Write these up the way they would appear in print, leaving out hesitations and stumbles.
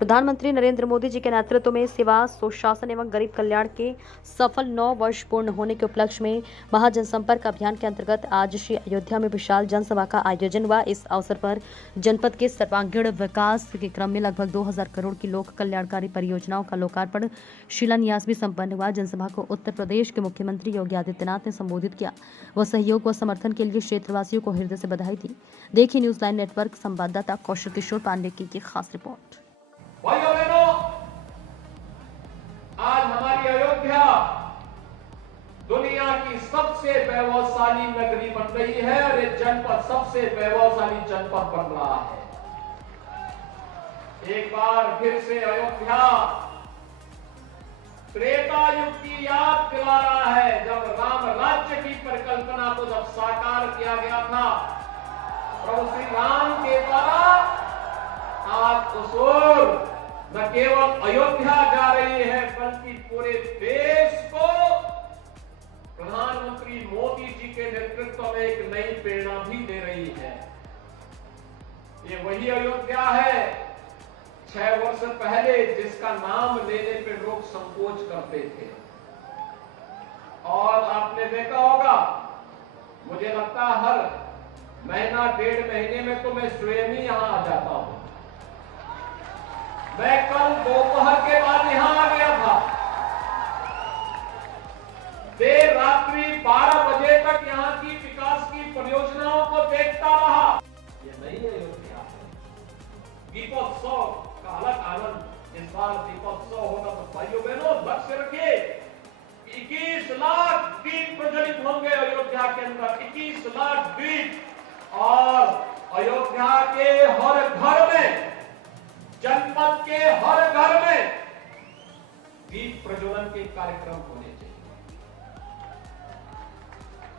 प्रधानमंत्री नरेंद्र मोदी जी के नेतृत्व में सेवा, सुशासन एवं गरीब कल्याण के सफल 9 वर्ष पूर्ण होने के उपलक्ष्य में महाजनसंपर्क अभियान के अंतर्गत आज श्री अयोध्या में विशाल जनसभा का आयोजन हुआ। इस अवसर पर जनपद के सर्वांगीण विकास के क्रम में लगभग 2000 करोड़ की लोक कल्याणकारी परियोजनाओं का लोकार्पण, शिलान्यास भी संपन्न हुआ। जनसभा को उत्तर प्रदेश के मुख्यमंत्री योगी आदित्यनाथ ने संबोधित किया। वह सहयोग व समर्थन के लिए क्षेत्रवासियों को हृदय से बधाई दी। देखिए न्यूज लाइन नेटवर्क संवाददाता कौशल किशोर पांडे की खास रिपोर्ट। भाइयों बहनों, आज हमारी अयोध्या दुनिया की सबसे वैभवशाली नगरी बन रही है और ये जनपद सबसे वैभवशाली जनपद बन रहा है। एक बार फिर से अयोध्या त्रेता युग की याद दिला रहा है, जब राम राज्य की परिकल्पना को जब साकार किया गया था। प्रभु श्री राम के द्वारा आज उस ओर न केवल अयोध्या जा रही है बल्कि पूरे देश को प्रधानमंत्री मोदी जी के नेतृत्व में एक नई प्रेरणा भी दे रही है। ये वही अयोध्या है 6 वर्ष पहले जिसका नाम लेने पे लोग संकोच करते थे। और आपने देखा होगा, मुझे लगता है हर महीना 1.5 महीने में तो मैं स्वयं ही यहां आ जाता हूं। मैं कल दोपहर के बाद यहां आ गया था। देर रात्रि 12 बजे तक यहां की विकास की परियोजनाओं को देखता रहा। ये नई अयोध्या है। दीपोत्सव का अलग आनंद। इस बार दीपोत्सव होगा तो भाइयों बहनों लक्ष्य रखिए, 21 लाख दीप प्रज्वलित होंगे अयोध्या के अंदर। 21 लाख दीप और अयोध्या के हर घर में, जनपद के हर घर में दीप प्रज्वलन के कार्यक्रम होने चाहिए।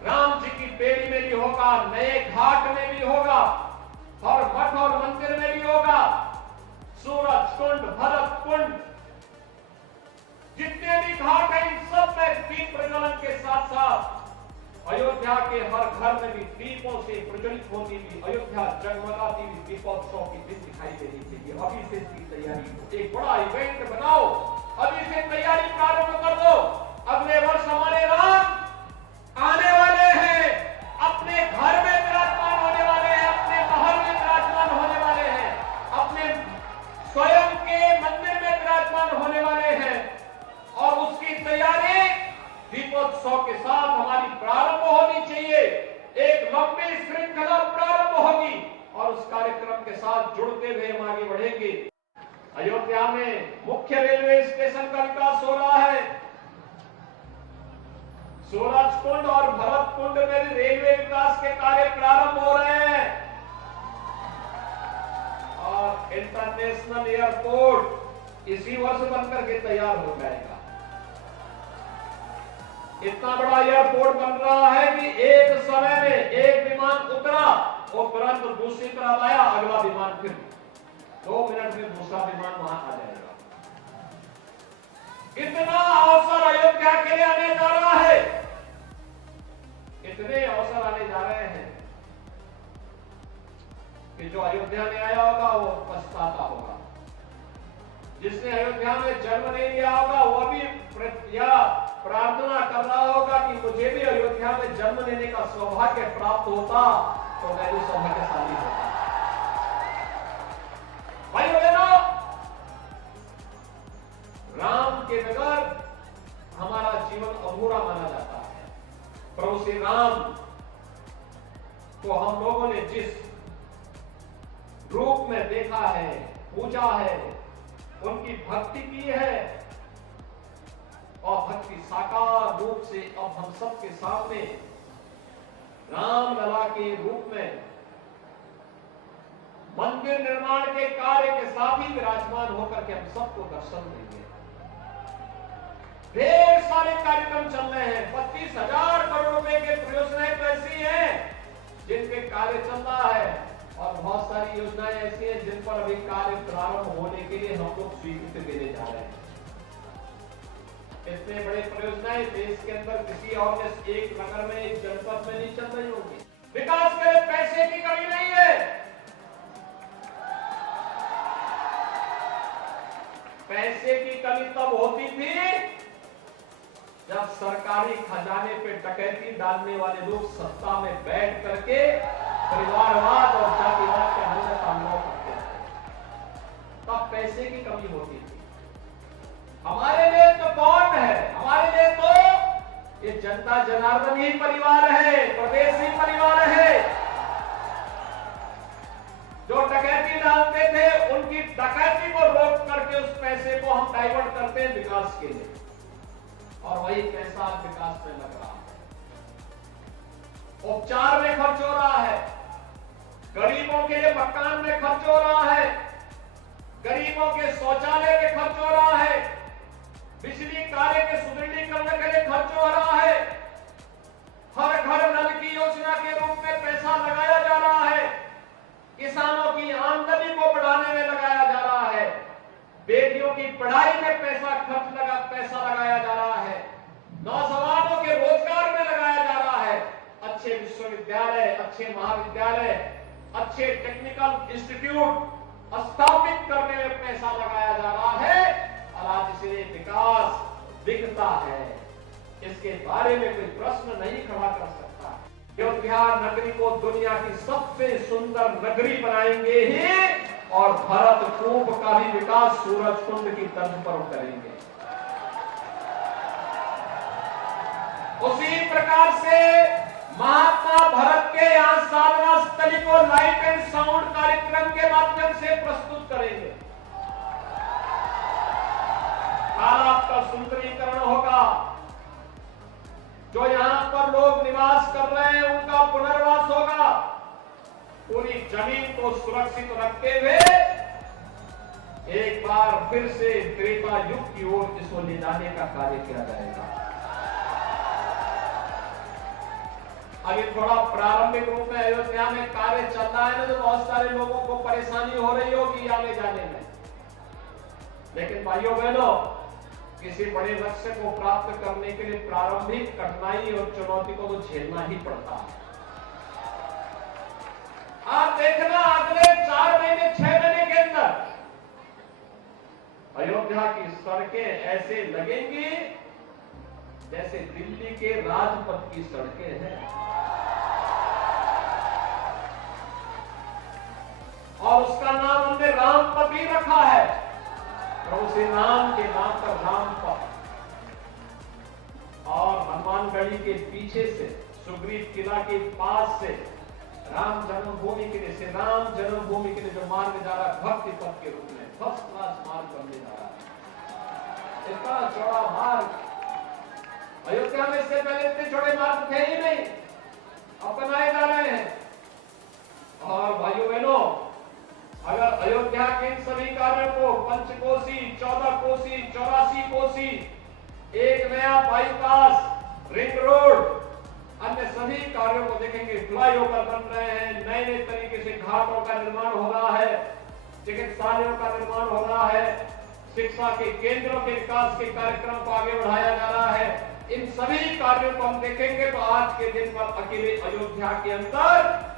राम जी की बेड़ी में भी होगा, नए घाट में भी होगा, हर मठ और मंदिर में भी होगा। सूरज कुंड, भरत कुंड, जितने भी घाट हैं इन सब में दीप प्रज्वलन के साथ साथ अयोध्या के हर घर में भी दीपों से प्रज्वलित होती हुई अयोध्या जगमगाती हुई दीपोत्सव की दिन दिखाई देनी चाहिए। अभी से इसकी तैयारी, एक बड़ा इवेंट बनाओ, अभी से तैयारी प्रारंभ कर दो। अगले वर्ष हमारे राम आने वाले हैं, अपने घर में विराजमान होने वाले हैं, अपने महल में विराजमान होने वाले हैं, अपने स्वयं के मंदिर में विराजमान होने वाले हैं। और उसकी तैयारी दीपोत्सव के साथ हमारी प्रारंभ होनी चाहिए। एक लंबी श्रृंखला प्रारंभ होगी और उस कार्यक्रम के साथ जुड़ते हुए हम आगे बढ़ेंगे। अयोध्या में मुख्य रेलवे स्टेशन का विकास हो रहा है। सूरज कुंड और भरत कुंड में भी रेलवे विकास के कार्य प्रारंभ हो रहे हैं। और इंटरनेशनल एयरपोर्ट इसी वर्ष बनकर के तैयार हो जाएगा। इतना बड़ा एयरपोर्ट बन रहा है कि एक समय में एक विमान उतरा, वो तुरंत दूसरी तरफ आया, अगला विमान फिर 2 मिनट में दूसरा विमान वहां आ जाएगा। इतना अवसर अयोध्या के लिए आने जा रहा है, इतने अवसर आने जा रहे हैं कि जो अयोध्या में आया होगा वो पछताता होगा। जिसने अयोध्या में जन्म नहीं लिया होगा वो भी प्रार्थना कर रहा होगा कि मुझे भी अयोध्या में जन्म लेने का सौभाग्य प्राप्त होता तो मैं भी सौभाग्यशाली होता। भाइयों बहनों, राम के बगैर हमारा जीवन अधूरा माना जाता है। प्रभु श्री राम को हम लोगों ने जिस रूप में देखा है, पूजा है, उनकी भक्ति की है और भक्ति साकार रूप से अब हम सबके सामने रामलला के रूप में मंदिर निर्माण के कार्य के साथ ही विराजमान होकर के हम सबको दर्शन देंगे। ढेर सारे कार्यक्रम चल रहे हैं। 32,000 करोड़ रुपए के परियोजनाएं तो ऐसी हैं जिनके कार्य चल रहा है और बहुत सारी योजनाएं ऐसी हैं जिन पर अभी कार्य प्रारंभ होने के लिए हम लोग स्वीकृति देने जा रहे हैं। इतने बड़े परियोजनाएं देश के अंदर किसी और ने एक नगर में, एक जनपद में नहीं चल रही होगी। विकास के लिए पैसे की कमी नहीं है। पैसे की कमी तब होती थी जब सरकारी खजाने पे डकैती डालने वाले लोग सत्ता में बैठ करके परिवारवाद और जातिवाद के हमले का अनुभव करते थे, तब पैसे की कमी होती थी। हमारे लिए तो कौन है? हमारे लिए तो ये जनता जनार्दन ही परिवार है, प्रदेश ही परिवार है। जो डकैती डालते थे उनकी डकैती को रोक करके उस पैसे को हम डाइवर्ट करते हैं विकास के लिए, और वही पैसा विकास में लग रहा है, उपचार में खर्च हो रहा है, गरीबों के लिए मकान में खर्च हो रहा है, गरीबों के शौचालय में खर्च हो रहा है, बिजली कार्य के सुदृढ़ीकरण के लिए खर्च हो रहा है, हर घर नल की योजना के रूप में पैसा लगाया जा रहा है, किसानों की आमदनी को बढ़ाने में लगाया जा रहा है, बेटियों की पढ़ाई में पैसा लगाया जा रहा है, नौजवानों के रोजगार में लगाया जा रहा है, अच्छे विश्वविद्यालय, अच्छे महाविद्यालय, अच्छे टेक्निकल इंस्टीट्यूट स्थापित करने में पैसा लगाया जा रहा है, और आज इसलिए विकास दिखता है। इसके बारे में कोई प्रश्न नहीं खड़ा कर सकता। अयोध्या नगरी को दुनिया की सबसे सुंदर नगरी बनाएंगे ही, और भरतकूप का भी विकास सूरजकुंड की तर्ज पर करेंगे। उसी प्रकार से महात्मा भरत के यहाँ साधना स्थली को लाइट एंड साउंड कार्यक्रम के माध्यम से प्रस्तुत करेंगे। तालाब का सुंदरीकरण होगा, जो यहां पर लोग निवास कर रहे हैं उनका पुनर्वास होगा, पूरी जमीन को सुरक्षित रखते हुए एक बार फिर से त्रेता युग की ओर इसको ले जाने का कार्य किया जाएगा। अभी थोड़ा प्रारंभिक रूप में अयोध्या में कार्य चल रहा है ना, तो बहुत सारे लोगों को परेशानी हो रही होगी आने जाने में, लेकिन भाइयों बहनों, किसी बड़े लक्ष्य को प्राप्त करने के लिए प्रारंभिक कठिनाई और चुनौती को तो झेलना ही पड़ता है। आप देखना अगले 4 महीने 6 महीने के अंदर अयोध्या की सड़कें ऐसे लगेंगी जैसे दिल्ली के राजपथ की सड़कें हैं, और उसका नाम हमने रामपथ ही रखा है, प्रभु श्री राम के नाम पर रामपथ। और हनुमानगढ़ी के पीछे से सुग्रीव किला के पास से राम जन्मभूमि के लिए, श्री राम जन्मभूमि के लिए जो मार्ग जा रहा है, भक्ति पथ के रूप में फर्स्ट क्लास मार्ग बनने जा रहा है। इतना चौड़ा मार्ग अयोध्या में इससे पहले इतने छोटे मार्ग थे ही नहीं, अब बनाए जा रहे हैं। और भाइयों बहनों, अगर अयोध्या के इन सभी कार्यों को पंचकोसी, 14 कोसी, 84 कोसी, एक नया बाईपास, रिंग रोड, अन्य सभी कार्यों को देखेंगे, फ्लाईओवर बन रहे हैं, नए नए तरीके से घाटों का निर्माण हो रहा है, चिकित्सालयों का निर्माण हो रहा है, शिक्षा के केंद्रों के विकास के कार्यक्रम को आगे बढ़ाया जा रहा है। इन सभी कार्यों को हम देखेंगे तो आज के दिन पर अकेले अयोध्या के अंदर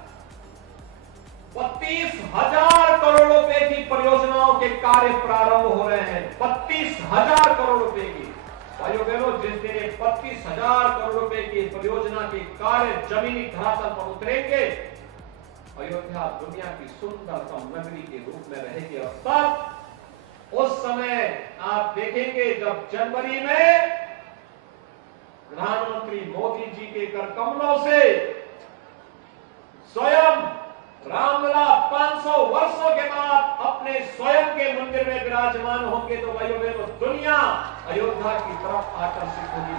32,000 करोड़ रुपए की परियोजनाओं के कार्य प्रारंभ हो रहे हैं। 32,000 करोड़ रुपए की। भाइयों बहनों, जिस दिन 32,000 करोड़ रुपए की परियोजना के कार्य जमीनी धरातल पर उतरेंगे, अयोध्या दुनिया की सुंदरतम नगरी के रूप में रहेगी। और तब उस समय आप देखेंगे जब जनवरी में प्रधानमंत्री मोदी जी के कर कमलों से स्वयं रामलला 500 वर्षों के बाद अपने स्वयं के मंदिर में विराजमान होंगे, तो भाइयों बहनों, दुनिया अयोध्या की तरफ आकर्षित होगी।